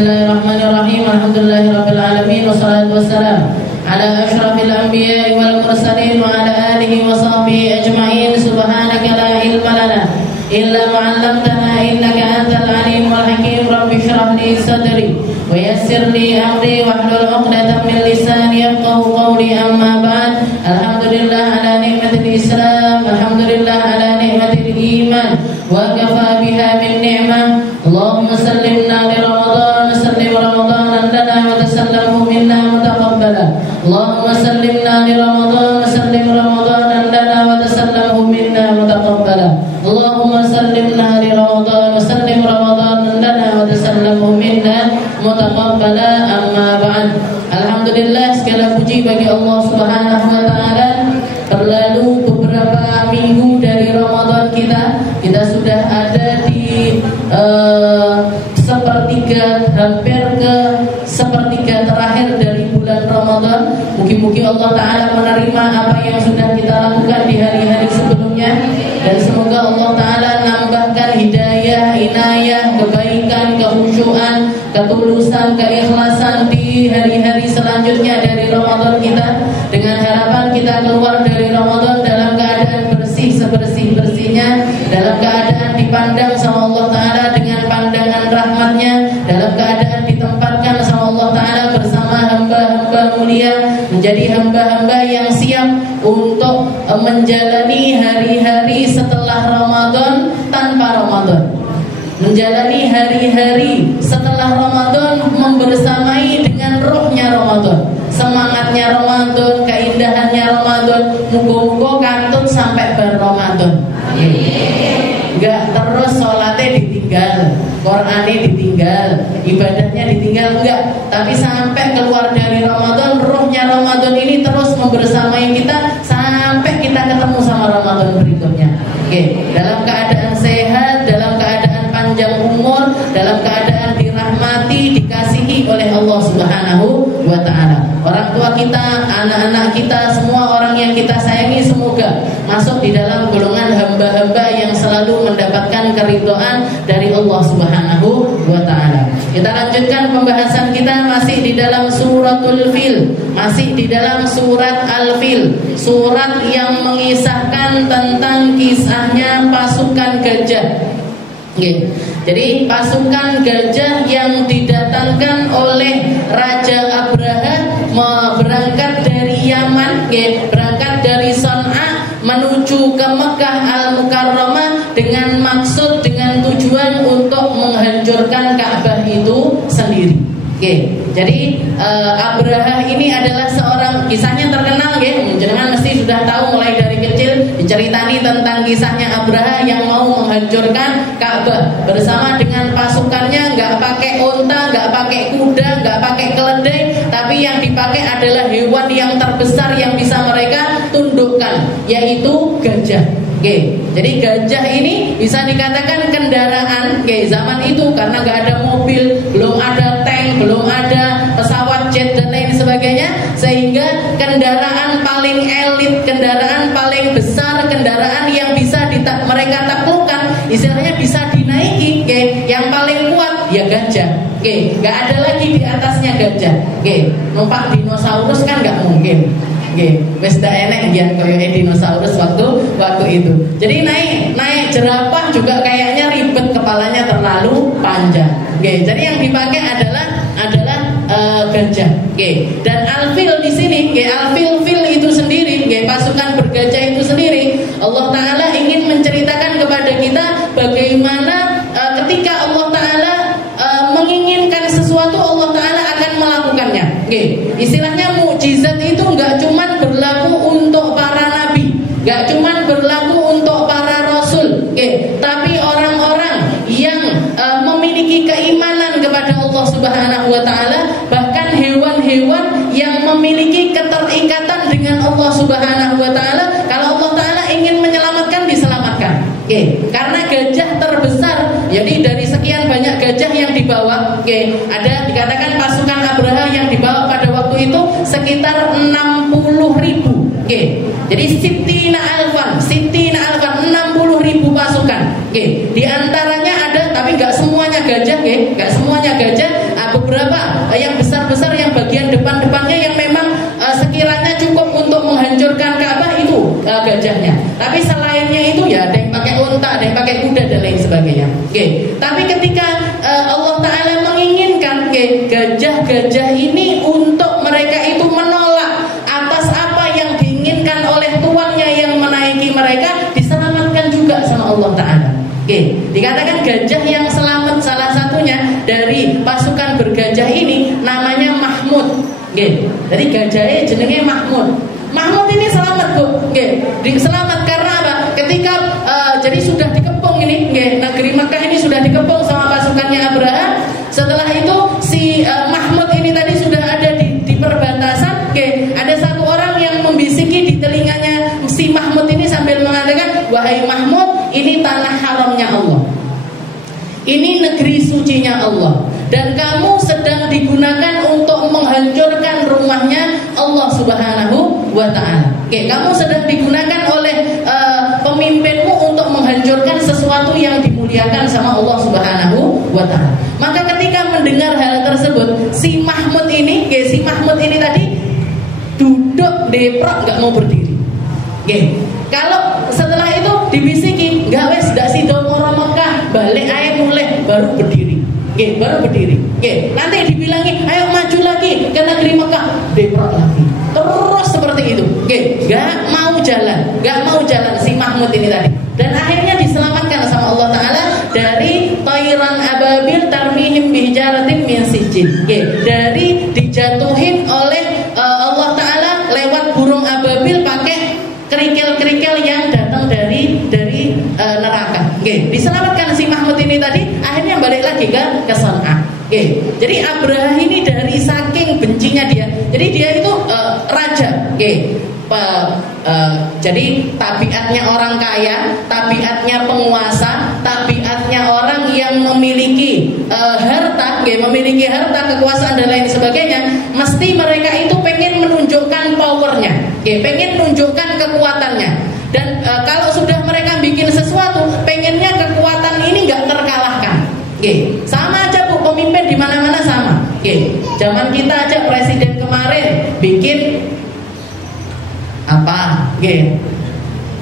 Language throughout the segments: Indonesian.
Bismillahirrahmanirrahim. Alhamdulillahirabbil alamin wassalatu wassalam ala asyrafil anbiya'i wal mursalin wa ala alihi wa sahbihi ajma'in. Subhanaka la ilma lana illa ma 'allamtana innaka antal alimul hakim. Rabbi shrah li sadri wa yassir li amri wahlul 'uqdatam min lisani yafqahu qawli. Amma ba'd. Alhamdulillah ala ni'matil Islam, alhamdulillah ala ni'matil iman wa kafa biha min ni'mah. Allahumma sallimna li Ramadan, sallim Ramadan lana wa tasallamhu minna mutaqabbala. Allahumma sallimna li Ramadan, sallim Ramadan lana wa tasallamhu minna mutaqabbala. Allahumma sallimna li Ramadan, sallim Ramadan lana wa tasallamhu minna mutaqabbala. Amma ba'd. Alhamdulillah, segala puji bagi Allah Subhanahu wa taala. Berlalu beberapa minggu dari Ramadan kita sudah ada di hampir ke sepertiga terakhir dari bulan Ramadan. Mungkin Allah Ta'ala menerima apa yang sudah kita lakukan di hari-hari sebelumnya, dan semoga Allah Ta'ala nambahkan hidayah, inayah, kebaikan, kekhusyuan, ketulusan, keikhlasan di hari-hari selanjutnya dari Ramadan kita, dengan harapan kita keluar dari Ramadan dalam keadaan bersih sebersih-bersihnya, dalam keadaan dipandang sama Allah Ta'ala dengan pandangan rahmatnya, dalam keadaan ditempatkan sama Allah Ta'ala bersama hamba-hamba mulia, menjadi hamba-hamba yang siap untuk menjalani hari-hari setelah Ramadan tanpa Ramadan, menjalani hari-hari setelah Ramadan membersamai dengan rohnya Ramadan, semangatnya Ramadan, keindahannya Ramadan. Muga-muga kantun sampai ber-Ramadan. Enggak terus sholatnya ditinggal, Qur'annya ditinggal, ibadahnya ditinggal, enggak. Tapi sampai keluar dari Ramadan, rohnya Ramadan ini terus membersamai kita sampai kita ketemu sama Ramadan berikutnya. Oke, dalam keadaan sehat, dalam keadaan panjang umur, dalam keadaan dirahmati, dikasihi oleh Allah Subhanahu wa ta'ala. Orang tua kita, anak-anak kita, semua orang yang kita sayangi semoga masuk di dalam golongan hamba-hamba yang selalu mendapatkan keridhaan dari Allah Subhanahu wa ta'ala. Kita lanjutkan pembahasan kita masih di dalam suratul Fil, masih di dalam surat Al-Fil, surat yang mengisahkan tentang kisahnya pasukan gajah. Jadi pasukan gajah yang didatangkan oleh Raja Abraha berangkat dari Yaman, berangkat dari Son'a menuju ke Mekah Al-Mukarramah dengan maksud, dengan tujuan untuk menghancurkan Ka'bah itu sendiri. Jadi Abraha ini adalah seorang, kisahnya terkenal, jenengan mesti sudah tahu mulai dari kecil diceritani tentang kisahnya Abraha yang mau menghancurkan Ka'bah bersama dengan pasukannya. Nggak pakai unta, nggak pakai kuda, nggak pakai keledai, tapi yang dipakai adalah hewan yang terbesar yang bisa mereka tundukkan, yaitu gajah. Jadi gajah ini bisa dikatakan kendaraan zaman itu, karena nggak ada mobil, belum ada tank, belum ada pesawat jet dan lain sebagainya, sehingga kendaraan paling elit, kendaraan paling besar, kendaraan yang bisa mereka taklukkan, istilahnya bisa dinaiki, yang paling kuat ya gajah. Nggak ada lagi di atasnya gajah. Numpak dinosaurus kan nggak mungkin. Wes dak enek gian koyo dinosaurus waktu itu. Jadi naik jerapah juga kayaknya ribet, kepalanya terlalu panjang. Jadi yang dipakai adalah gajah. Dan Al-Fil di sini, Al-Fil itu sendiri, pasukan bergajah itu sendiri. Allah Ta'ala ingin menceritakan kepada kita bagaimana ketika Allah Ta'ala menginginkan sesuatu, Allah Ta'ala akan melakukannya. Istilahnya mukjizat itu nggak cuman berlaku untuk para nabi, nggak cuman berlaku untuk para rasul, tapi orang-orang yang memiliki keimanan kepada Allah Subhanahu wa ta'ala, bahkan hewan-hewan yang memiliki keterikatan dengan Allah Subhanahu wa ta'ala, kalau Allah Ta'ala ingin menyelamatkan, diselamatkan. Karena gajah terbesar, jadi dari sekian banyak gajah yang dibawa, ada dikatakan pasukan Abraha yang dibawa pada waktu itu sekitar 60.000. Jadi Sittina alfan 60.000 pasukan. Di antaranya ada, tapi nggak semuanya gajah, nggak semuanya gajah. beberapa yang besar-besar, yang bagian depan-depannya yang memang sekiranya cukup untuk menghancurkan Ka'bah itu gajahnya. Tapi selainnya itu ya ada yang pakai unta, ada yang pakai kuda dan lain sebagainya. Tapi ketika Allah Ta'ala menginginkan gajah-gajah ini untuk mereka itu menolak atas apa yang diinginkan oleh tuannya yang menaiki mereka, diselamatkan juga sama Allah Ta'ala. Dikatakan gajah yang selamat salah satunya dari pasukan bergajah ini namanya Mahmud. Jadi gajahnya jenenge Mahmud. Mahmud ini selamat, Bu. Selamat karena apa? Ketika jadi sudah dikepung ini, negeri Makkah ini sudah dikepung sama pasukannya Abraha. Setelah itu si Mahmud ini tadi sudah ada di perbatasan. Ada satu orang yang membisiki di telinganya si Mahmud ini sambil mengatakan, "Wahai Mahmud, ini tanah haramnya Allah. Ini negeri sucinya Allah. Dan kamu sedang digunakan untuk menghancurkan rumahnya Allah Subhanahu wa Ta'ala. Kamu sedang digunakan oleh pemimpinmu untuk menghancurkan sesuatu yang dimuliakan sama Allah Subhanahu wa Ta'ala." Maka ketika mendengar hal tersebut, si Mahmud ini tadi duduk deprok, nggak mau berdiri. Kalau setelah itu dibisiki, nggak wes, nggak sido moro Mekah, balik aja mulai baru berdiri. Baru berdiri. Nanti dibilangi, ayo maju lagi ke negeri Mekah, deprok lagi. Terus seperti itu. Nggak mau jalan si Mahmud ini tadi. Dan akhirnya diselamatkan sama Allah Ta'ala dari tayran ababil tarmihim bihijaratin min sijil. Dari dijatuhin oleh Allah Ta'ala lewat burung ababil pakai kerikil-kerikil yang datang dari neraka. Diselamatkan si Mahmud ini tadi, akhirnya balik lagi ke San'a. Jadi Abraha ini dari saking bencinya dia, jadi dia itu raja. Jadi tabiatnya orang kaya, tabiatnya penguasa, tabiatnya orang yang memiliki harta, kekuasaan dan lain sebagainya. Mesti mereka itu pengen menunjukkan powernya, pengen menunjukkan kekuatannya. Dan kalau sudah mereka bikin sesuatu, pengennya kekuatan ini nggak terkalahkan. Sama aja, Bu, pemimpin di mana-mana sama. Zaman kita aja presiden kemarin bikin apa?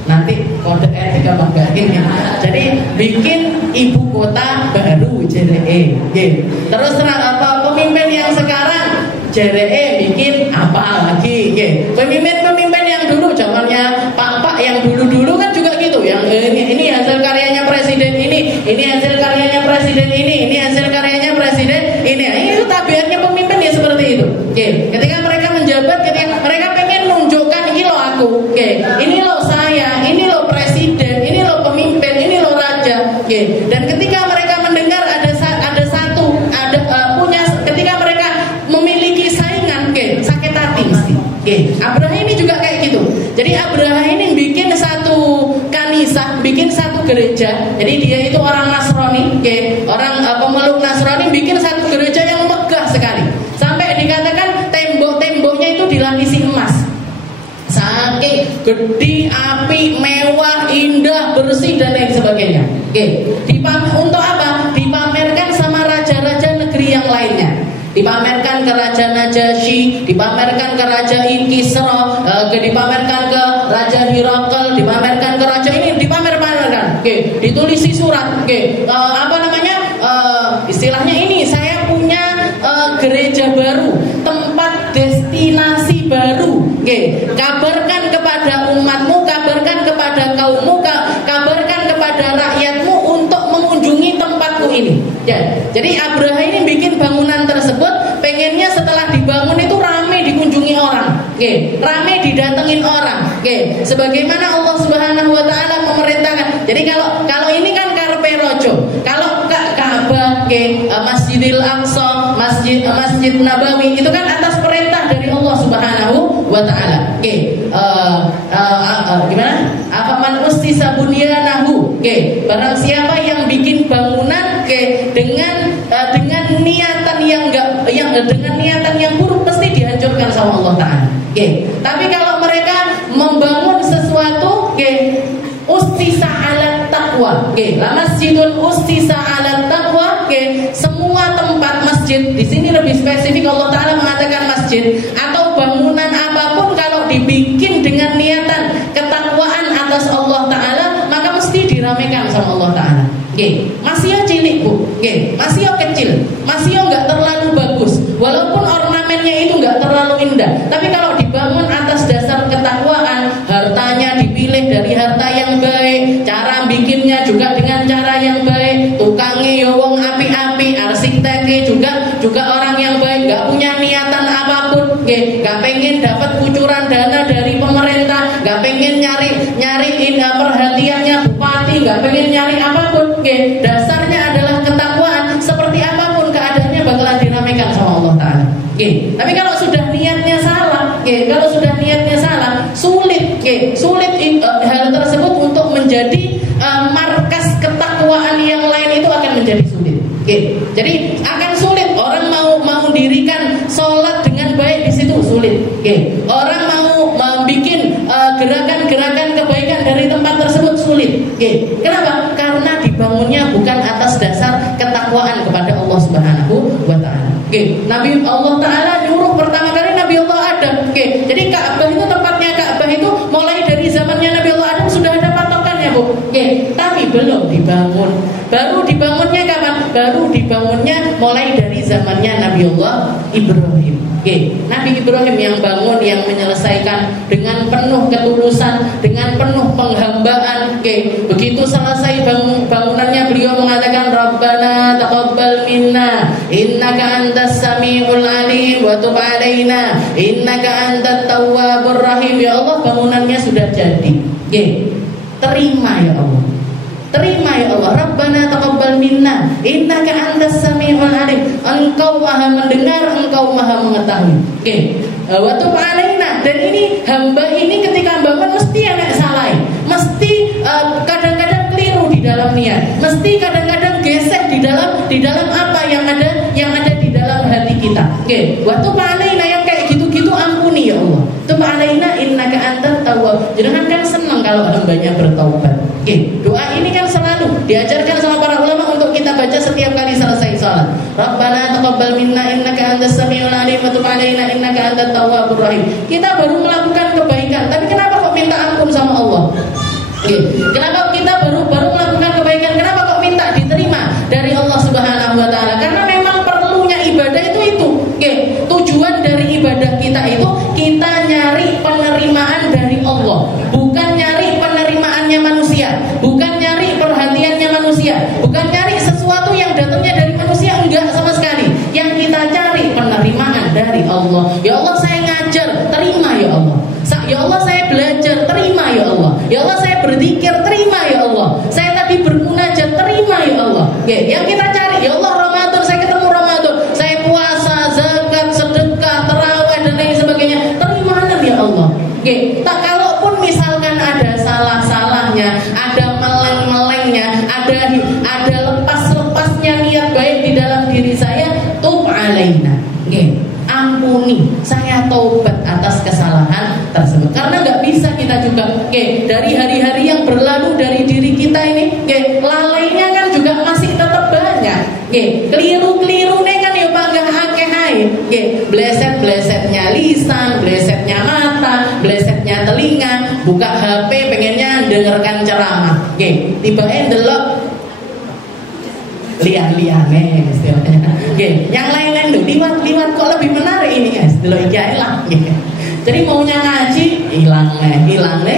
Nanti kode etik apa enggak ini. Jadi bikin ibu kota baru JRE. Terus pemimpin yang sekarang JRE bikin apa lagi? Pemimpin yang dulu zamannya Pak yang dulu kan juga gitu. Yang ini hasil karyanya presiden ini hasil karyanya presiden ini hasil karyanya presiden ini. Itu tabiatnya pemimpin ya seperti itu. Ketika mereka menjabat, ketika mereka pengen menunjukkan, ini loh aku, ini loh saya, ini loh presiden, ini loh pemimpin, ini loh raja. Dan ketika mereka mendengar ketika mereka memiliki saingan, sakit hati mesti. Abraha ini juga kayak gitu. Jadi Abraha ini bikin satu kanisah, bikin satu gereja. Jadi dia itu orang Nasrani, orang pemeluk Nasrani, bikin satu gereja yang megah sekali. Sampai dikatakan tembok-temboknya itu dilapisi emas. Saking gede, api, mewah, indah, bersih dan lain sebagainya. Untuk apa? Dipamerkan sama raja-raja negeri yang lainnya. Dipamerkan ke Raja Najasyi, dipamerkan ke Raja Kisra, dipamerkan ke Raja Hirakal, dipamerkan ke Raja ini, dipamerkan. Ditulisi surat. Istilahnya ini, saya punya gereja baru, tempat destinasi baru. Kabarkan kepada umatmu, kabarkan kepada kaummu, kabarkan kepada rakyatmu untuk mengunjungi tempatku ini. Jadi Abraha ini bikin bangunan tersebut, pengennya setelah dibangun itu ramai dikunjungi orang, ramai didatengin orang, sebagaimana Allah Subhanahu wa Ta'ala memerintahkan. Jadi kalau ini kan karepe rojo, kalau Ka'bah, Masjidil Aqsa, Masjid Nabawi itu kan atas perintah dari Allah Subhanahu wa Ta'ala. Gimana? Afaman ustisa bunyanahu, barang siapa yang bikin bangunan dengan niatan dengan niatan yang buruk, pasti dihancurkan sama Allah Ta'ala. Tapi kalau mereka membangun sesuatu, ustisa ala taqwa, la masjidun ustisa ala taqwa, semua tempat masjid masjid, di sini lebih spesifik Allah Ta'ala mengatakan masjid atau bangunan apapun kalau dibikin dengan niatan ketakwaan atas Allah Ta'ala, maka mesti diramaikan sama Allah Ta'ala. Masih cilik bu, masih kecil, masih nggak terlalu bagus, walaupun ornamennya itu nggak terlalu indah, tapi kalau dibangun atas dasar ketakwaan, hartanya dipilih dari harta yang baik, cara bikinnya juga dengan cara yang baik, tukangnya wong api-api, arsiteknya juga orang yang baik, nggak punya niatan apapun, nggak pengen dapat kucuran dana dari pemerintah, nggak pengen nyari perhatiannya bupati, nggak pengen nyari apapun. Dasarnya adalah ketakwaan, seperti apapun keadaannya bakalan diramaikan sama Allah Ta'ala. Tapi kalau sudah niatnya salah, sulit hal tersebut untuk menjadi markas ketakwaan yang lain, itu akan menjadi sulit. Jadi akan sulit orang mau dirikan sholat dengan baik di situ, sulit. Orang mau bikin gerakan-gerakan kebaikan dari tempat tersebut, sulit. Kenapa? Karena dibangunnya bukan atas dasar ketakwaan kepada Allah Subhanahu wa Ta'ala. Nabi Allah Ta'ala nyuruh pertama kali Nabi Allah Adam. Jadi Ka'bah itu, tempatnya Ka'bah itu mulai dari zamannya Nabi Allah Adam sudah ada patokannya bu. Tapi belum dibangun. Baru dibangunnya kapan? Baru dibangunnya mulai dari zamannya Nabi Allah Ibrahim. Nabi Ibrahim yang bangun, yang menyelesaikan dengan penuh ketulusan, dengan penuh penghambaan. Begitu selesai bangunannya, beliau mengatakan Rabbana taqabbal minna innaka antas samiul alim wa tub alaina innaka antat tawwabur rahim. Ya Allah, bangunannya sudah jadi. Terima ya Allah. Terima ya Allah. Rabbana taqabbal minna innaka antas samiul alim. Engkau Maha mendengar, Engkau Maha mengetahui. Wa tub alaina. Dan ini hamba ini ketika bangun mesti ada salah. Mesti kadang-kadang keliru di dalam niat. Mesti kadang-kadang gesek di dalam apa yang ada di dalam hati kita. Wa tub alaina, yang kayak gitu-gitu ampuni ya Allah. Tub alaina innaka antat tawwab. Jangan kan senang kalau hambanya bertaubat. Doa ini kan selalu diajarkan sama para ulama untuk kita baca setiap kali selesai salat. Rabbana taqabbal minna innaka antas samiul alim wa tub alaina innaka antat tawwabur rahim. Kita baru melakukan kebaikan, tapi kenapa kok minta ampun sama Allah? Kenapa kita baru melakukan kebaikan? Kenapa kok minta diterima dari Allah Subhanahu wa Ta'ala? Karena memang perlunya ibadah itu. Tujuan dari ibadah kita itu kita nyari penerimaan dari Allah, bukan nyari penerimaannya manusia, bukan nyari perhatiannya manusia, bukan nyari sesuatu yang datangnya dari manusia, enggak sama sekali. Yang kita cari penerimaan dari Allah. Ya Allah, saya ngajar, terima ya Allah. Ya Allah, saya belajar, terima ya Allah. Ya Allah, saya berzikir, terima ya Allah. Saya tadi bermunajat, terima ya Allah. Yang kita cari, ya Allah, Ramadan, saya ketemu Ramadan, saya puasa, zakat, sedekah, tarawih dan lain sebagainya, terima ya Allah. Tak, kalaupun misalkan ada salah-salahnya, ada meleng-melengnya, ada lepas-lepasnya niat baik di dalam diri saya, tub alaina. Ampuni, saya taubat atas kesalahan tersebut. Karena nggak bisa kita juga, dari hari-hari yang berlalu dari diri kita ini, lalainya kan juga masih tetap banyak. Keliru-keliru nih kan ya panggah akeh ae. Bleset-blesetnya lisan, blesetnya mata, blesetnya telinga, buka HP pengennya dengarkan ceramah. Tiba-tiba delok lian-liane istilahnya. Yang lain-lain tuh liwat kok lebih menarik ini guys. Delok iki ae lah. Jadi maunya ngaji hilang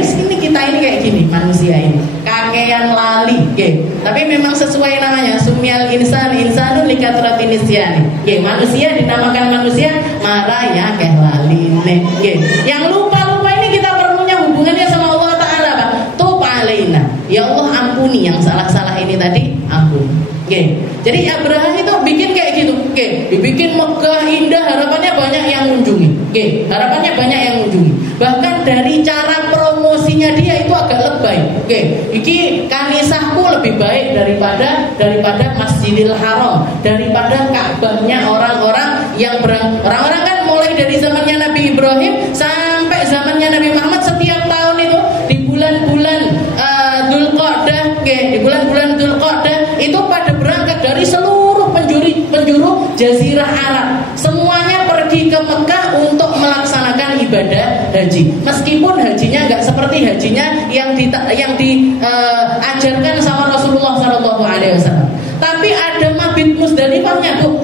sini kita ini kayak gini manusia ini kakean lali. Tapi memang sesuai namanya sumyal insanun likatratin nisyani. Manusia dinamakan manusia marah ya kayak lali nih. Yang lupa ini kita perlunya hubungannya sama Allah Ta'ala, Pak. Tub alaina. Ya Allah, ampuni yang salah-salah ini tadi, ampuni. Jadi Abraha itu bikin kayak gitu. Dibikin megah, indah, harapannya banyak yang mengunjungi. Bahkan dari cara promosinya dia itu agak lebay. Iki kanisahku lebih baik daripada Masjidil Haram, daripada Ka'bahnya orang-orang yang orang-orang kan mulai dari zamannya Nabi Ibrahim sampai zamannya Nabi Muhammad, setiap tahun itu di bulan-bulan Dzulqa'dah itu pada berangkat dari seluruh penjuru jazirah Jazirah Arab, semuanya pergi ke Mekah untuk melaksanakan ibadah haji. Meskipun hajinya nggak seperti hajinya yang diajarkan sama Rasulullah SAW. Tapi ada mabit Musdalifahnya, Bu.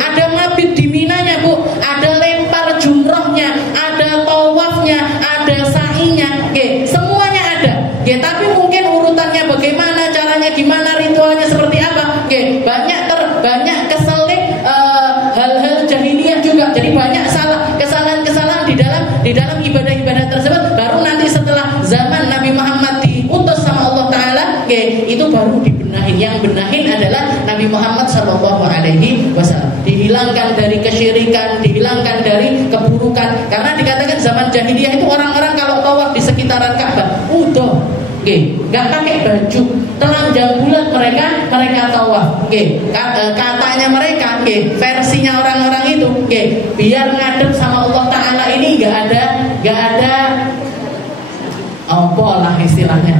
Ada mabit di Minanya, Bu. Ada lempar jumrohnya, ada tawafnya, ada sa'inya. Semuanya ada. Tapi mungkin urutannya bagaimana, caranya gimana, ritualnya seperti apa. Banyak keselip hal-hal jahiliyah juga. Jadi banyak kesalahan-kesalahan di dalam ibadah-ibadah tersebut. Baru nanti setelah zaman Nabi Muhammad diutus sama Allah Ta'ala, itu baru dibenahin. Yang benahin adalah Nabi Muhammad SAW. Dihilangkan dari kesyirikan, dihilangkan dari keburukan. Karena dikatakan zaman jahiliyah itu orang-orang kalau tawaf di sekitaran Ka'bah, nggak pakai baju, telanjang bulat mereka tawaf. Katanya mereka, versinya orang-orang itu, biar ngadep sama Allah Ta'ala ini nggak ada apa lah istilahnya.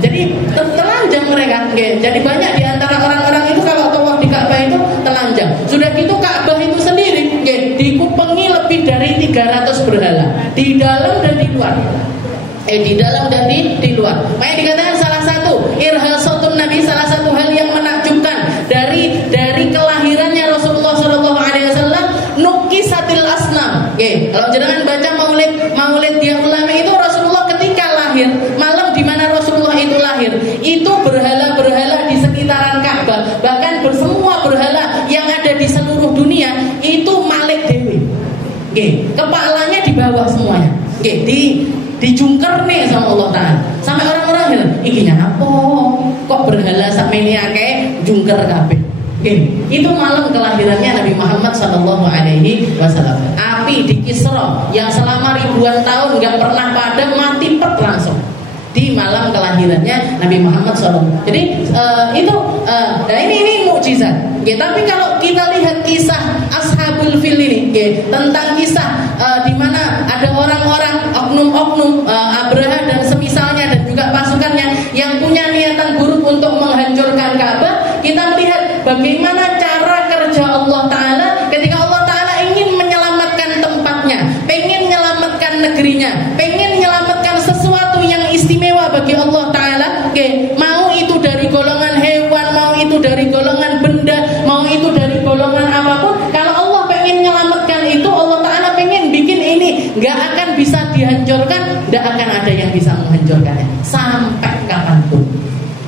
Jadi telanjang mereka. Jadi banyak di antara orang-orang itu kalau tawaf di Ka'bah itu telanjang. Sudah gitu Ka'bah itu sendiri dikupengi lebih dari 300 berhala di dalam dan di luar. Di dalam dan di luar. Makanya dikatakan salah satu irhasatun Nabi, salah satu hal yang menakjubkan dari kelahirannya Rasulullah SAW, nukisatil asnam. Kalau jangan baca maulid dia ulami itu, Rasulullah ketika lahir, malam di mana Rasulullah itu lahir, itu berhala-berhala di sekitaran Ka'bah, bahkan semua berhala yang ada di seluruh dunia itu malik dewi. Kepalanya di bawah semuanya. Dijungker nih sama Allah Ta'ala. Sampai orang-orang bilang, ikinya apa? Kok berhala sampai ini akeh jungker kabeh. Itu malam kelahirannya Nabi Muhammad SAW. Api di Kisra yang selama ribuan tahun nggak pernah padam, mati pet langsung di malam kelahirannya Nabi Muhammad SAW. Jadi ini mukjizat. Tapi kalau kita lihat kisah Ashabul Fil ini, tentang kisah di mana ada orang-orang oknum-oknum Abraha dan semisalnya dan juga pasukannya yang punya niatan buruk untuk menghancurkan Ka'bah, kita melihat bagaimana cara kerja Allah Ta'ala ketika Allah Ta'ala ingin menyelamatkan tempatnya, pengen menyelamatkan negerinya, pengen menyelamatkan sesuatu yang istimewa bagi Allah Ta'ala. Mau itu dari golongan hewan, mau itu dari golongan benda, mau itu dari golongan apapun, kalau Allah pengen menyelamatkan itu, Allah Ta'ala pengen bikin ini gak akan bisa dihancurkan, gak akan ada yang bisa menghancurkannya sampai kapanpun.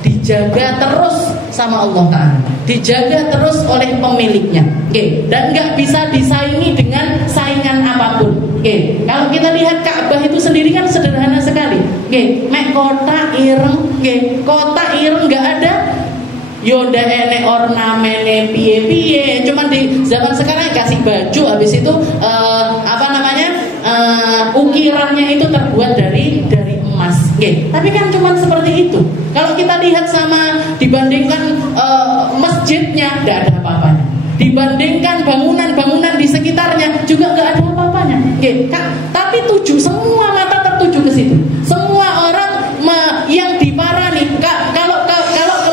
Dijaga terus sama Allah Ta'ala, dijaga terus oleh pemiliknya, dan gak bisa disaingi dengan saingan apapun. Kalau kita lihat Ka'bah itu sendiri kan sederhana sekali. Mek kota ireng, kota ireng gak ada Yonda enek ornamene piye-piye, cuman di zaman sekarang kasih baju, habis itu ukirannya itu terbuat dari emas. Tapi kan cuman seperti itu. Kalau kita lihat sama dibandingkan masjidnya, tidak ada apa-apanya. Dibandingkan bangunan-bangunan di sekitarnya juga nggak ada apa-apanya. Tapi semua mata tertuju ke situ. Semua orang yang diparani, kalau ke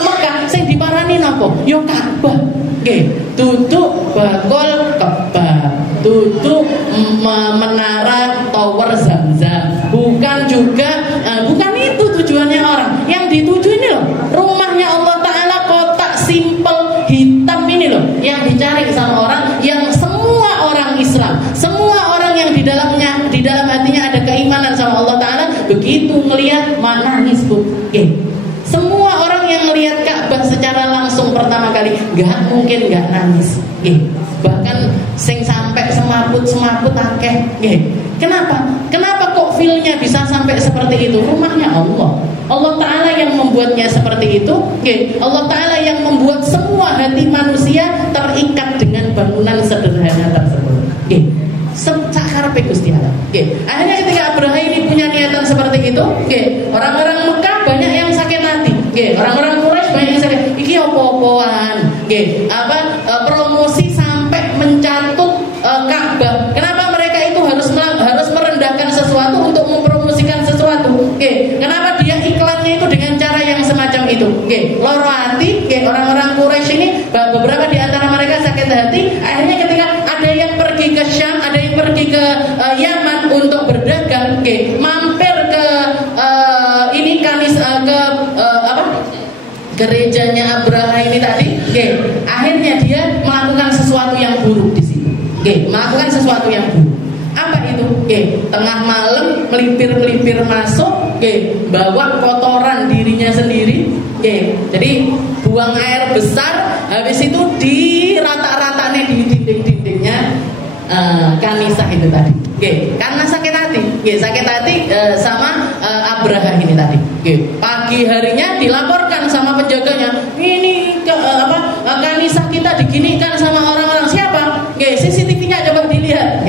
Mekah, sing diparani napa? Yo Ka'bah. Tutup bakul Ka'bah, tutup menara tower Zamzam. Bukan itu tujuannya orang. Yang dituju ini loh, rumahnya Allah Ta'ala, kotak simpel hitam ini loh, yang dicari sama orang, yang semua orang Islam, semua orang yang di dalam hatinya ada keimanan sama Allah Ta'ala, begitu melihat nangis, Bu. Semua orang yang melihat Ka'bah secara langsung pertama kali gak mungkin gak nangis. Bahkan sing sampai semaput akeh. Kenapa kok feel-nya bisa sampai seperti itu? Rumahnya Allah Ta'ala yang membuatnya seperti itu. Allah Ta'ala yang membuat semua hati manusia terikat dengan bangunan sederhana tersebut. Sakarepe Gusti Allah. Akhirnya ketika Abraha ini punya niatan seperti itu, orang-orang Mekah banyak yang sakit hati. Orang-orang Quraisy banyak yang sakit. Iki opo-opoan. Promosi sampai mencatut Ka'bah. Kenapa mereka itu harus merendahkan sesuatu untuk mempromosikan sesuatu? Kenapa dia iklannya itu dengan cara yang semacam itu? Loro hati. Orang-orang Quraisy ini, beberapa di antara mereka sakit hati. Akhirnya ketika mampir ke ini gerejanya Abraha ini tadi, akhirnya dia melakukan sesuatu yang buruk di situ, melakukan sesuatu yang buruk. Apa itu? Tengah malam melipir masuk, bawa kotoran dirinya sendiri, jadi buang air besar, habis itu dirata-ratanya di dinding-dindingnya Kanisah itu tadi, karena sakit hati, sama Abraha ini tadi. Pagi harinya dilaporkan sama penjaganya, ini Kanisah kita diginikan sama orang-orang. Siapa? CCTV-nya coba dilihat.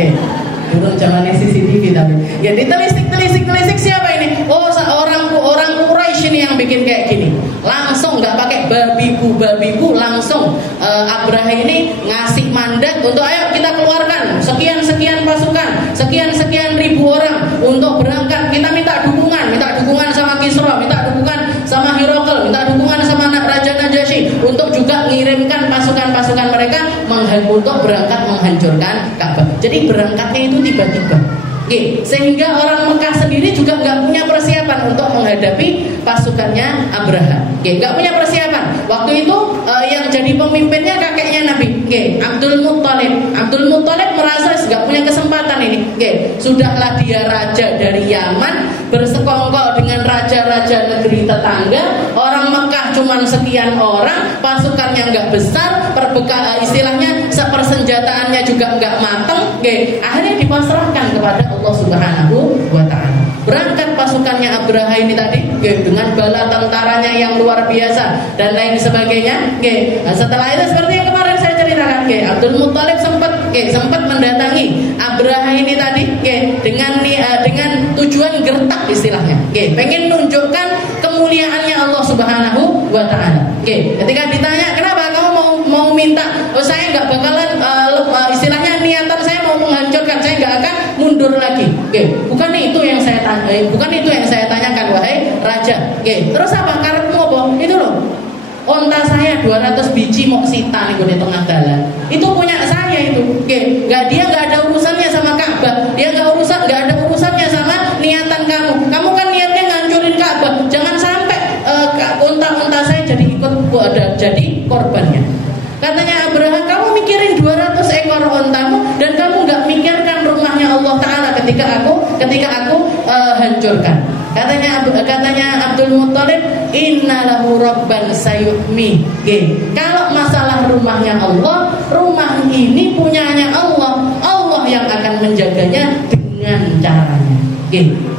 Turun zamannya CCTV tadi. Ditelisik siapa ini? Oh, orang Quraisy ini yang bikin kayak gini. Langsung nggak pakai babiku, langsung Abraha ini ngasih mandat untuk ayo kita keluarkan sekian pasukan, sekian ribu orang untuk berangkat. Kita minta dukungan sama Kisra, minta dukungan sama Herakles, minta dukungan sama Raja Najasyi untuk juga mengirimkan pasukan-pasukan mereka untuk berangkat menghancurkan Ka'bah. Jadi berangkatnya itu tiba-tiba, sehingga orang Mekah sendiri juga nggak punya persiapan untuk menghadapi pasukannya Abraha. Nggak punya persiapan. Waktu itu yang jadi pemimpinnya kakeknya Nabi, Abdul Muttalib merasa nggak punya kesempatan ini. Sudahlah dia raja dari Yaman, bersekongkol dengan raja-raja negeri tetangga. Orang Mekah cuma sekian orang, pasukannya nggak besar, istilahnya sepersenjataannya juga nggak mateng. Akhirnya dipasrahkan kepada Allah Subhanahu wa Ta'ala. Berangkat pasukannya Abraha ini tadi, dengan bala tentaranya yang luar biasa dan lain sebagainya. Nah, setelah itu seperti yang kemarin saya ceritakan, Abdul Muttalib sempat mendatangi Abraha ini tadi, dengan tujuan gertak istilahnya, pengen nunjukkan kemuliaannya Allah Subhanahu wa Ta'ala. Ketika ditanya kenapa kamu mau minta, saya nggak bakalan istilahnya niatan saya mau menghancurkan, saya nggak akan mundur lagi. Bukan itu yang saya tanyakan wahai raja. Terus apa karepmu apa? Itu loh, onta saya 200 biji mau sita nih di tengah jalan. Itu punya saya itu. Dia nggak ada urusannya sama Ka'bah. Dia nggak ada urusannya sama niatan kamu. Kamu kan niatnya ngancurin Ka'bah. Jangan sampai unta-unta saya jadi korbannya. Katanya Abraha, kamu mikirin 200 ekor ontamu dan kamu nggak mikirkan rumahnya Allah Ta'ala ketika aku hancurkan. Katanya Abdul Muttalib, innalahu rabban sayuhmi. Kalau masalah rumahnya Allah, rumah ini punyanya Allah. Allah yang akan menjaganya dengan caranya.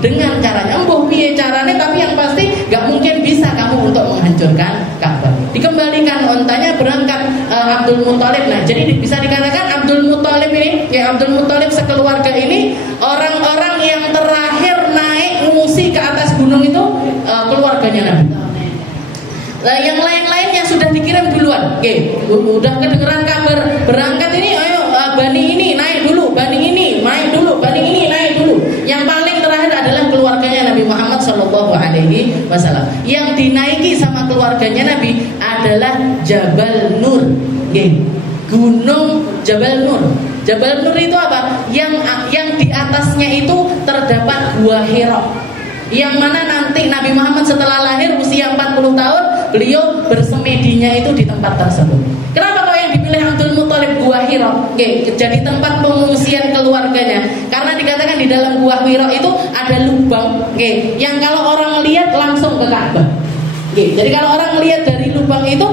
Dengan caranya, embuh piye caranya, tapi yang pasti gak mungkin bisa kamu untuk menghancurkan Ka'bah. Dikembalikan ontanya, berangkat Abdul Muttalib. Nah, jadi bisa dikatakan Abdul Muttalib ini, Abdul Muttalib sekeluarga ini orang-orang yang terakhir naik mengungsi ke atas gunung itu, keluarganya Nabi. Nah, yang lain-lainnya sudah dikirim duluan. Udah kedengeran kabar berangkat ini, ayo bani ini naik dulu, bani ini naik dulu, bani ini naik dulu. Yang paling terakhir adalah keluarganya Nabi Muhammad SAW. Yang dinaiki sama keluarganya Nabi adalah Jabal Nur, Gunung Jabal Nur. Jabal Nur itu apa? Yang di atasnya itu terdapat Gua Hira, yang mana nanti Nabi Muhammad setelah lahir usia 40 tahun beliau bersemedinya itu di tempat tersebut. Kenapa kok yang dipilih Abdul Muttalib Gua Hira jadi tempat pengungsian keluarganya? Karena dikatakan di dalam Gua Hira itu ada lubang yang kalau orang lihat langsung ke Ka'bah. Jadi kalau orang lihat dari lubang itu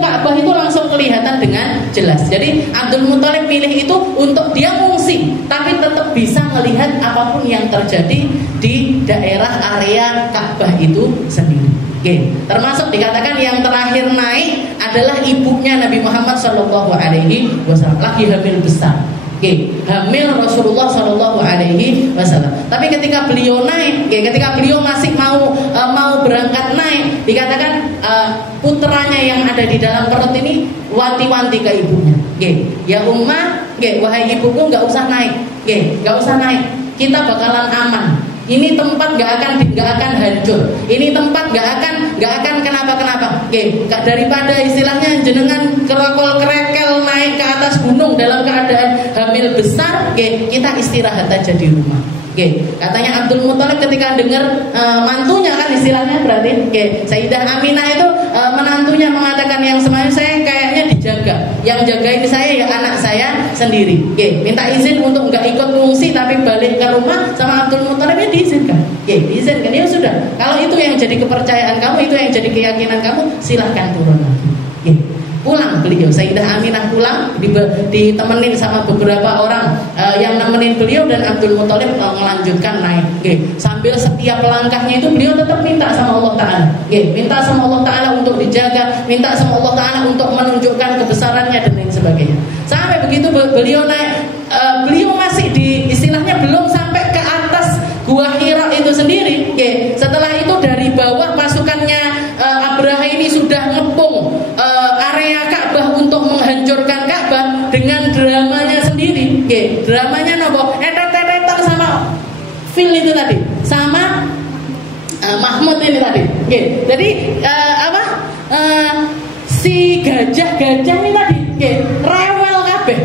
Ka'bah itu langsung kelihatan dengan jelas. Jadi Abdul Muttalib pilih itu untuk dia mengungsi, tapi tetap bisa melihat apapun yang terjadi di daerah area Ka'bah itu sendiri. Termasuk dikatakan yang terakhir naik adalah ibunya Nabi Muhammad SAW, lagi hamil besar. Hamil Rasulullah SAW. Tapi ketika beliau naik, ketika beliau masih mau berangkat naik, dikatakan putranya yang ada di dalam perut ini wanti-wanti ke ibunya. Ya ummah, wahai ibuku, nggak usah naik, kita bakalan aman. Ini tempat nggak akan hancur. Ini tempat nggak akan kenapa. Daripada istilahnya jenengan kerokol kerekel naik ke atas gunung dalam keadaan hamil besar, kita istirahat aja di rumah. Katanya Abdul Muthalib ketika dengar mantunya kan istilahnya berarti Sayyidah Aminah itu menantunya mengatakan yang semalam saya kayaknya dijaga, yang jagain saya ya anak saya sendiri. Minta izin untuk nggak ikut ngungsi tapi balik ke rumah sama Abdul Muthalib ya diizinkan. Diizinkan ya sudah. Kalau itu yang jadi kepercayaan kamu, itu yang jadi keyakinan kamu, silahkan turun lagi. Pulang beliau, Sayyidah Aminah pulang ditemenin sama beberapa orang yang nemenin beliau, dan Abdul Muthalib melanjutkan naik. Sambil setiap langkahnya itu beliau tetap minta sama Allah Ta'ala, minta sama Allah Ta'ala untuk dijaga, minta sama Allah Ta'ala untuk menunjukkan kebesarannya dan lain sebagainya. Sampai begitu beliau naik, beliau masih di istilahnya belum sampai ke atas Gua Hira itu sendiri. Setelah itu dari bawah pasukannya Abraha ini sudah ngepung area Ka'bah untuk menghancurkan Ka'bah dengan dramanya sendiri. Dramanya nopo? Etet-etetan sama Phil itu tadi, sama Mahmud ini tadi. Jadi si gajah-gajah ini tadi rewel kabeh.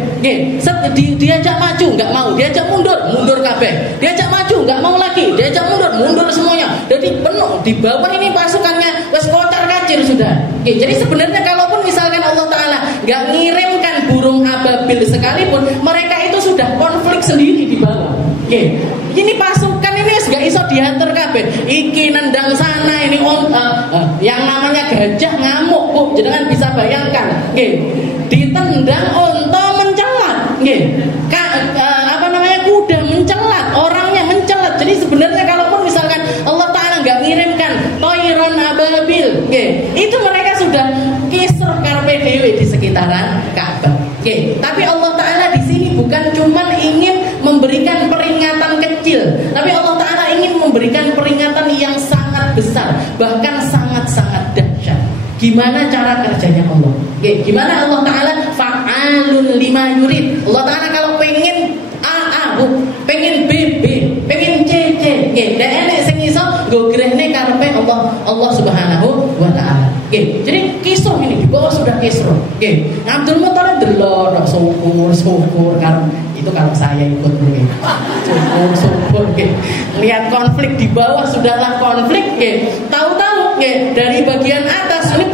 Diajak maju nggak mau, diajak mundur kabeh, diajak maju nggak mau lagi, diajak mundur semuanya. Jadi penuh di bawah ini pasukannya wes kocar-kacir sudah. Jadi sebenarnya kalaupun misalkan Allah Ta'ala nggak ngirimkan burung ababil sekalipun, mereka itu sudah konflik sendiri di bawah. Ini pasukan ini nggak iso diatur kabeh. Iki nendang sana, ini yang namanya gajah ngamuk, Bu. Jangan bisa bayangkan. Ditendang onto mencelat. Kuda mencelat, orangnya mencelat. Jadi sebenarnya kalaupun misalkan Allah Ta'ala nggak ngirimkan toiron ababil, itu mereka sudah kisruh karpe dewe di sekitaran Ka'bah. Tapi Allah Ta'ala di sini bukan cuma ingin memberikan peringatan kecil, tapi Allah Ta'ala ingin memberikan peringatan yang sangat besar, bahkan sangat-sangat dahsyat. Gimana cara kerjanya Allah? Gimana Allah Ta'ala fa'alun lima yurid. Allah Ta'ala kalau pengen A, pengen B, pengen C. Dan enek sing iso nggo grehne karepe Allah Subhanahu wa Ta'ala. Jadi kisruh ini di bawah sudah kisruh. Abdul Muthalib delok syukur karena itu kalau saya ikut begini. Syukur. Lihat konflik di bawah sudahlah konflik. Tahu-tahu dari bagian atas ini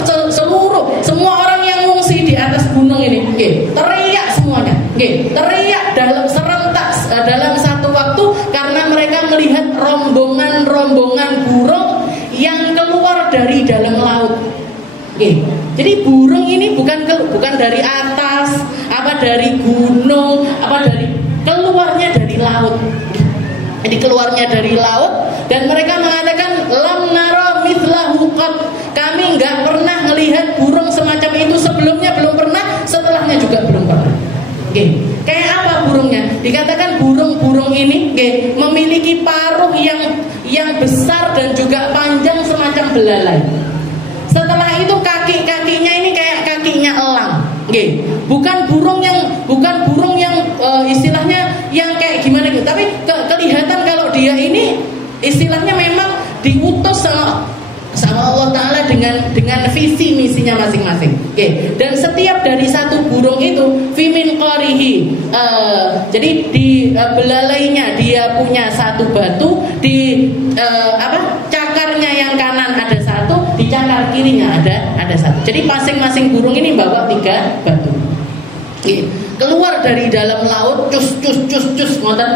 semua orang yang ngungsi di atas gunung ini teriak semuanya. Teriak dalam serentak dalam satu waktu karena mereka melihat rombongan burung yang keluar dari dalam laut. Jadi burung ini bukan dari atas, dari gunung, keluarnya dari laut. Jadi keluarnya dari laut, dan mereka mengatakan lam nara mithlahu qad. Kami enggak pernah melihat burung semacam itu sebelumnya, belum pernah, setelahnya juga belum pernah. Kayak apa burungnya? Dikatakan burung-burung ini memiliki paruh yang besar dan juga panjang semacam belalai. Setelah itu kaki-kakinya ini kayak kakinya elang. Bukan burung yang istilahnya yang kayak gimana gitu. Tapi kelihatan kalau dia ini istilahnya memang diutus sama Allah Ta'ala dengan visi misinya masing-masing. Dan setiap dari satu burung itu fimin qarihi. Jadi di belalainya dia punya satu batu, di cakarnya yang kanan ada satu, di cakar kirinya ada satu. Jadi masing-masing burung ini bawa 3 batu. Keluar dari dalam laut, cus ngoten.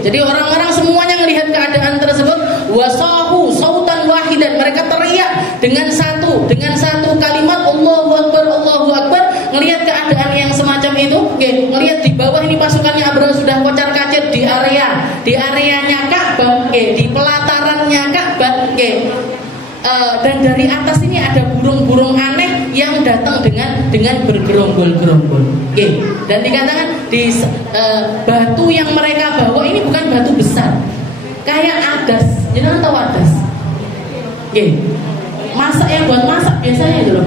Jadi orang-orang semuanya melihat keadaan tersebut, wasahu sautan wahidan, mereka teriak dengan satu kalimat Allahu Akbar, melihat keadaan yang semacam itu. Melihat di bawah ini pasukannya Abraha sudah kocar-kacir di areanya Ka'bah, di pelatarannya Ka'bah. Dan dari atas ini ada burung-burung aneh yang datang dengan bergerombol-gerombol. Dan dikatakan di batu yang mereka bawa ini bukan batu besar, kayak adas. Jangan tahu adas. Masak yang buat masak biasanya itu loh.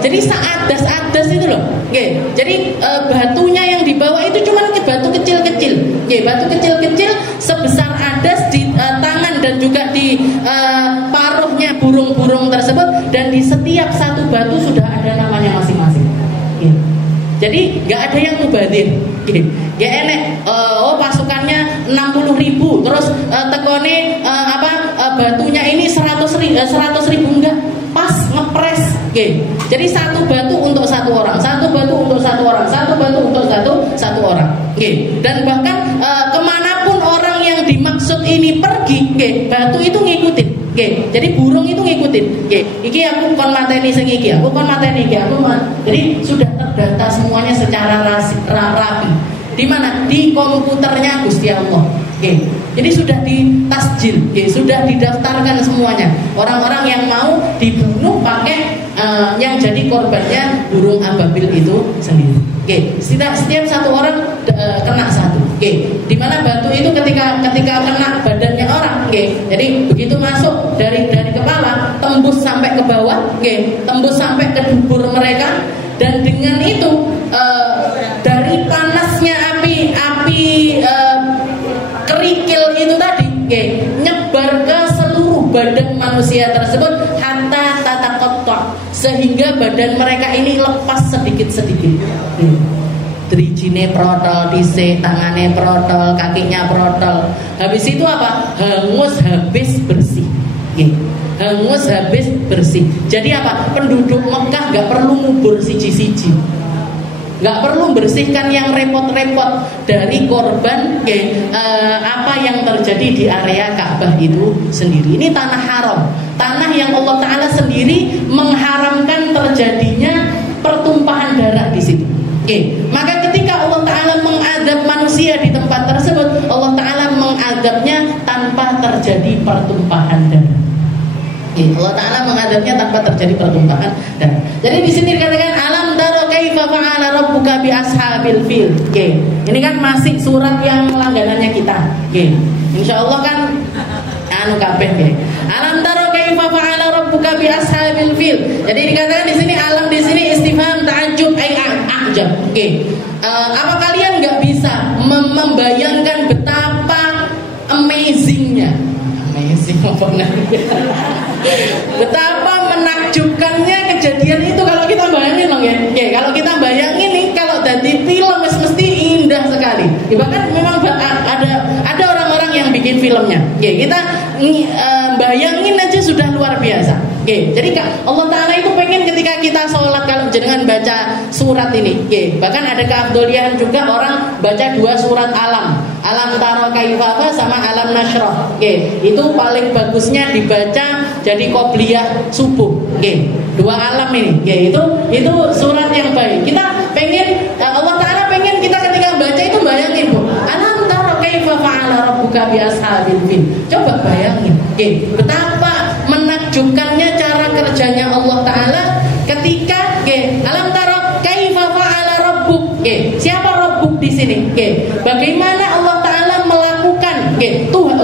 Jadi adas itu loh. Jadi batunya yang dibawa itu cuma batu kecil-kecil. Batu kecil-kecil sebesar adas juga di paruhnya burung-burung tersebut, dan di setiap satu batu sudah ada namanya masing-masing. Jadi nggak ada yang mubazir. Ya enek, pasukannya 60.000, terus tekone batunya ini 100.000 enggak, pas ngepres. Jadi satu batu untuk satu orang, satu batu untuk satu orang, satu batu untuk satu orang. Dan bahkan kemanapun orang yang dimaksud ini pergi, batu itu ngikutin. Jadi burung itu ngikutin. Iki aku kon mateni sing iki, aku kon mateni iki, jadi sudah terdata semuanya secara rapi. Di mana? Di komputernya Gusti Allah. Jadi sudah ditasjil, sudah didaftarkan semuanya. Orang-orang yang mau dibunuh pakai yang jadi korbannya burung ababil itu sendiri. Setiap satu orang kena satu. Di mana batu itu ketika kena badannya orang, jadi begitu masuk dari kepala tembus sampai ke bawah, tembus sampai ke dubur mereka, dan dengan itu dari panasnya api kerikil itu tadi, nyebar ke seluruh badan manusia tersebut, hatta tataqatta, sehingga badan mereka ini lepas sedikit-sedikit. Drijine protol dhisik, tangane protol, kakinya protol. Habis itu apa? Hangus habis bersih. Hangus habis bersih. Jadi apa? Penduduk Mekah gak perlu ngubur siji-siji, gak perlu bersihkan yang repot-repot dari korban apa yang terjadi di area Ka'bah itu sendiri. Ini tanah haram, tanah yang Allah Ta'ala sendiri mengharamkan terjadinya pertumpahan darah di situ. Maka ketika Allah Ta'ala mengadab manusia di tempat tersebut, Allah Ta'ala mengadabnya tanpa terjadi pertumpahan darah. Allah Ta'ala mengadabnya tanpa terjadi pertumpahan darah. Jadi di sini dikatakan alam taro kaifa fa'ala rabbuka bi ashabil fil. Ini kan masih surat yang langganannya kita. Insyaallah kan kabeh. Alam taro kaifa fa'ala rabbuka bi ashabil fil. Jadi dikatakan di sini alam, di sini istifham ta'ajjub ai ajab. Apa kalian nggak bisa membayangkan betapa amazingnya, betapa menakjubkannya kejadian itu kalau kita bayangin loh ya. Kalau kita bayangin nih, kalau dari film mesti indah sekali. Bahkan memang ada orang-orang yang bikin filmnya. Kita bayangin aja sudah luar biasa. Jadi Allah Ta'ala itu pengen ketika kita sholat, kalau jenengan baca surat ini, bahkan ada keafdolian juga orang baca dua surat alam taro kaifa sama alam nashrah. Itu paling bagusnya dibaca jadi qobliyah subuh. Dua alam ini, itu surat yang baik. Kita pengen, Allah Ta'ala pengen kita ketika baca itu bayangin, Bu, alam taro kaifa fa'ala rabbuka bi ashabil fil. Coba bayangin, betapa menakjubkannya cara kerjanya Allah Ta'ala ketika alam taro kaifa fa'ala rabbuk. Siapa rabbuk di sini? Bagaimana Allah Ta'ala melakukan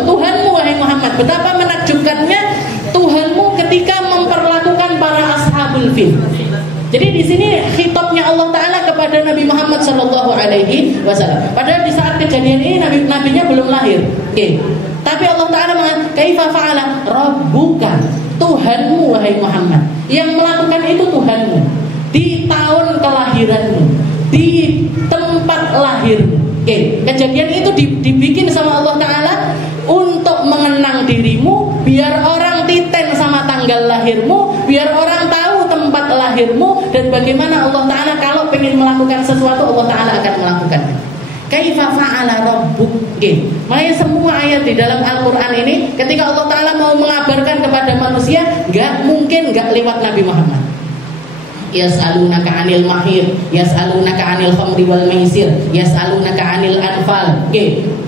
Tuhanmu wahai Muhammad, betapa menakjubkannya Tuhanmu ketika memperlakukan para ashabul fil. Jadi di sini khitabnya Allah Ta'ala kepada Nabi Muhammad Sallallahu Alaihi Wasallam. Padahal di saat kejadian ini nabinya belum lahir. Tapi Allah Ta'ala mengatakan kaifa fa'ala rabbuka, Tuhanmu wahai Muhammad. Yang melakukan itu Tuhanmu di tahun kelahiranmu, di tempat lahirmu. Kejadian itu dibikin sama Allah Ta'ala untuk mengenang dirimu, biar orang titen sama tanggal lahirmu, biar orang tahu tempat lahirmu, dan bagaimana Allah Ta'ala kalau pengen melakukan sesuatu, Allah Ta'ala akan melakukannya. Kaifa fa'ala rabbuk. Makanya semua ayat di dalam Al-Quran ini, ketika Allah Ta'ala mau mengabarkan kepada manusia, gak mungkin gak lewat Nabi Muhammad. Yas'alunaka 'anil mahir, yas'alunaka 'anil khamri wal maisir, yas'alunaka 'anil anfal.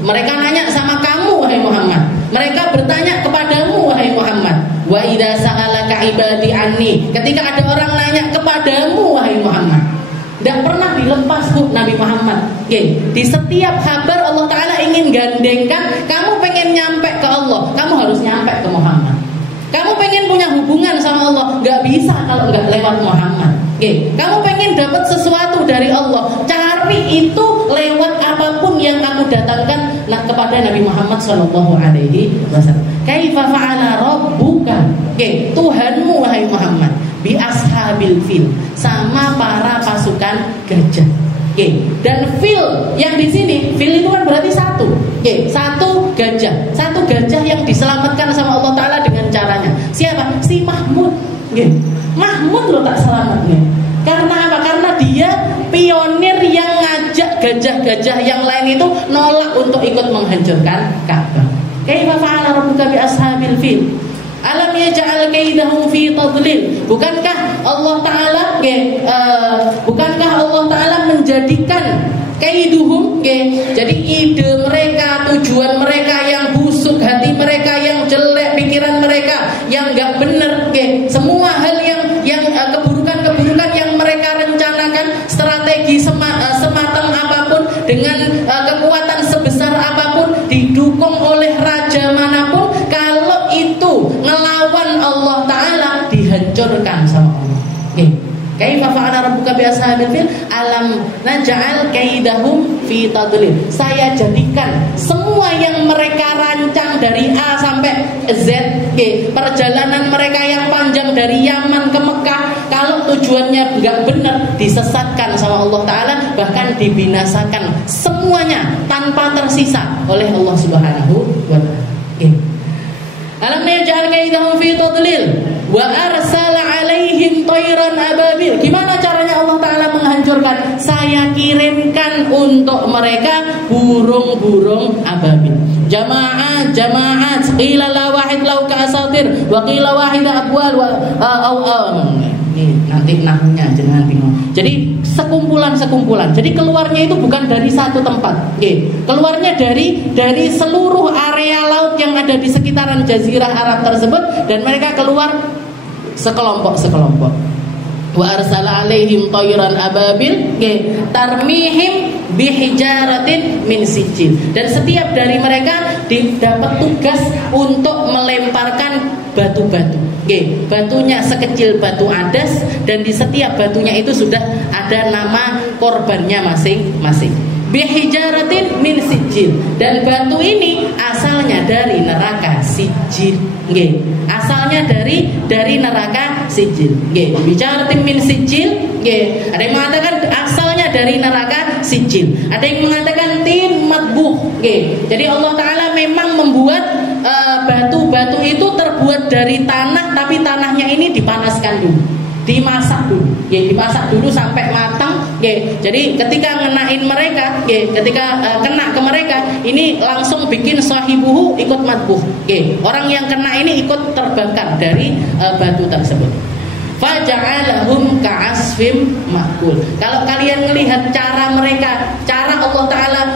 Mereka nanya sama kamu wahai Muhammad. Mereka bertanya kepadamu wahai Muhammad. Wa idza sa'alaka 'ibadi 'anni. Ketika ada orang nanya kepadamu wahai Muhammad. Tidak pernah dilepas Nabi Muhammad. Di setiap kabar Allah Ta'ala ingin gandengkan, kamu pengen nyampe ke Allah, kamu harus nyampe ke Muhammad. Kamu pengen punya hubungan sama Allah, gak bisa kalau gak lewat Muhammad. Kamu pengen dapat sesuatu dari Allah, cara Tapi itu lewat apapun yang kamu datangkan kepada Nabi Muhammad SAW. Kaifa fa'ala rabbuka? Tuhanmu wahai Muhammad bi ashabil fil, sama para pasukan gajah. Dan fil yang di sini, fil itu kan berarti satu. Satu gajah yang diselamatkan sama Allah Taala dengan caranya. Siapa? Si Mahmud. Mahmud lo tak selamatnya. Karena apa? Karena dia pionir yang ngajak gajah-gajah yang lain itu nolak untuk ikut menghancurkan Ka'bah. Kaifa fa'ala rabbuka bi ashabil fil? Alam yaj'al kaidahum fi tadlil. Bukankah Allah Taala menjadikan kaiduhum, jadi ide mereka, tujuan mereka yang busuk, hati mereka yang jelek, pikiran mereka yang enggak benar, semua hal yang keburukan-keburukan yang mereka rencanakan, strategi sematang apapun, dengan kekuatan sebesar apapun, didukung oleh raja manapun, kalau itu ngelawan Allah Ta'ala, dihancurkan sama Allah. Kaifa fa'ala rabbuka bi ashabil fil? Alam naj'al kaidahum fi tadlil. Saya jadikan semua yang mereka rancang dari A sampai Z, perjalanan mereka yang panjang dari Yaman ke Mekah, kalau tujuannya enggak benar, disesatkan sama Allah Ta'ala, bahkan dibinasakan semuanya tanpa tersisa oleh Allah Subhanahu wa ta'ala. Alam naj'al kaidahum fi tadlil wa arsala alaihim tayran ababil. Gimana caranya Allah Ta'ala menghancurkan? Saya kirimkan untuk mereka burung-burung ababil. Jamaat qila la wahid lau ka asatir wa qila wahida abwal wa ini nanti nahnya jangan bingung. Jadi sekumpulan. Jadi keluarnya itu bukan dari satu tempat. Keluarnya dari seluruh area laut yang ada di sekitaran Jazirah Arab tersebut, dan mereka keluar sekelompok. Wa arsala alaihim tayran ababil tarmihim bihijaratin min sijil. Dan setiap dari mereka dapat tugas untuk melemparkan batu-batu. Batunya sekecil batu adas, dan di setiap batunya itu sudah ada nama korbannya masing-masing. Bihijaratin min sijil. Dan batu ini asalnya dari neraka sijil. Asalnya dari neraka sijil. Bihijaratin min sijil. Ada yang mengatakan asalnya dari neraka sijil. Ada yang mengatakan tin matbuh. Jadi Allah Ta'ala memang membuat batu-batu itu terbuat dari tanah, tapi tanahnya ini dipanaskan dulu, dimasak dulu sampai matang. Jadi ketika ngenain mereka, ketika kena ke mereka, ini langsung bikin sahibuhu ikut matbuh. Orang yang kena ini ikut terbakar dari batu tersebut. Faja'alahum ka'asfim ma'kul. Kalau kalian melihat cara Allah Ta'ala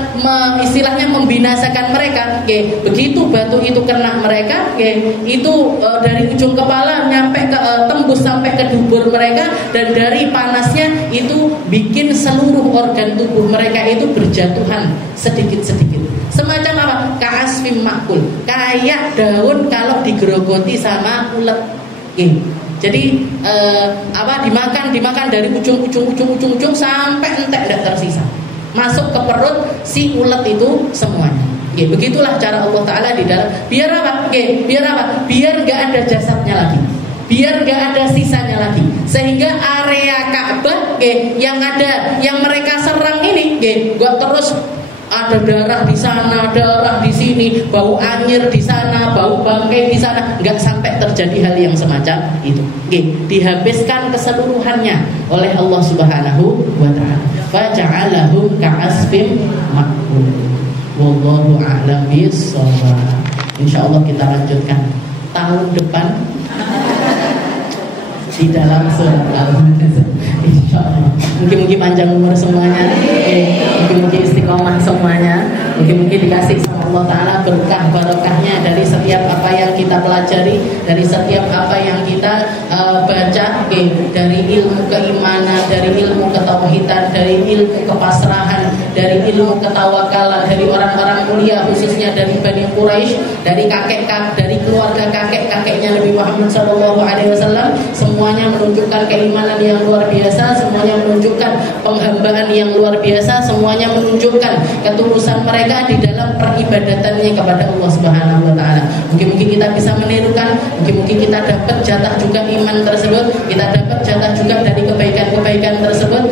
istilahnya membinasakan mereka, begitu batu itu kena mereka, itu dari ujung kepala tembus sampai ke dubur mereka, dan dari panasnya itu bikin seluruh organ tubuh mereka itu berjatuhan sedikit-sedikit. Semacam apa? Ka'asfim ma'kul, kayak daun kalau digerogoti sama ulet. Jadi dimakan dari ujung sampai entek tidak tersisa, masuk ke perut si ulet itu semuanya. Begitulah cara Allah Ta'ala di dalam. Biar apa? Biar nggak ada jasadnya lagi, biar nggak ada sisanya lagi, sehingga area Ka'bah yang mereka serang ini nggak terus ada darah di sana, darah di sini, bau anyir di sana, bau bangkai di sana, nggak sampai terjadi hal yang semacam itu. Dihabiskan keseluruhannya oleh Allah Subhanahu wa ta'ala. Faja'alahum ka'asfim ma'kul. Wallahu a'lam bishawab. Insyaallah kita lanjutkan tahun depan di dalam surat Al-Mudaththir. Insyaallah. Mungkin panjang umur semuanya. Mungkin istiqomah semuanya. Mungkin dikasih sama Allah Ta'ala berkah barokahnya dari setiap apa yang kita pelajari, dari setiap apa yang kita baca, dari ilmu keimanan, dari ilmu ketauhidan, dari ilmu kepasrahan, dari ilmu ketawakalan, dari orang-orang mulia khususnya dari Bani Quraisy, dari dari keluarga kakek-kakeknya Nabi Muhammad SAW. semuanya menunjukkan keimanan yang luar biasa, semuanya menunjukkan penghambaan yang luar biasa, semuanya menunjukkan ketulusan mereka di dalam peribadatannya kepada Allah Subhanahu wa taala. Mungkin kita bisa menirukan, mungkin kita dapat jatah juga iman tersebut, kita dapat jatah juga dari kebaikan-kebaikan tersebut.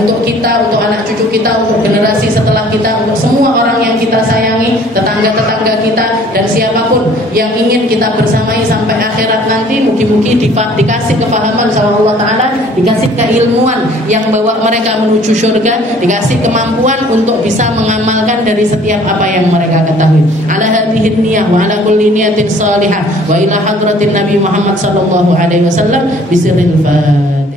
Untuk kita, untuk anak cucu kita, untuk generasi setelah kita, untuk semua orang yang kita sayangi, tetangga-tetangga kita, dan siapapun yang ingin kita bersamai sampai akhirat nanti, mungkin dikasih kefahaman sama Allah Ta'ala, dikasih keilmuan yang bawa mereka menuju surga, dikasih kemampuan untuk bisa mengamalkan dari setiap apa yang mereka ketahui. Ala hadhihi niyah wa ala kulli niyatin salihah wa ila hadratin Nabi Muhammad sallallahu alaihi wasallam bisirril Fatiha.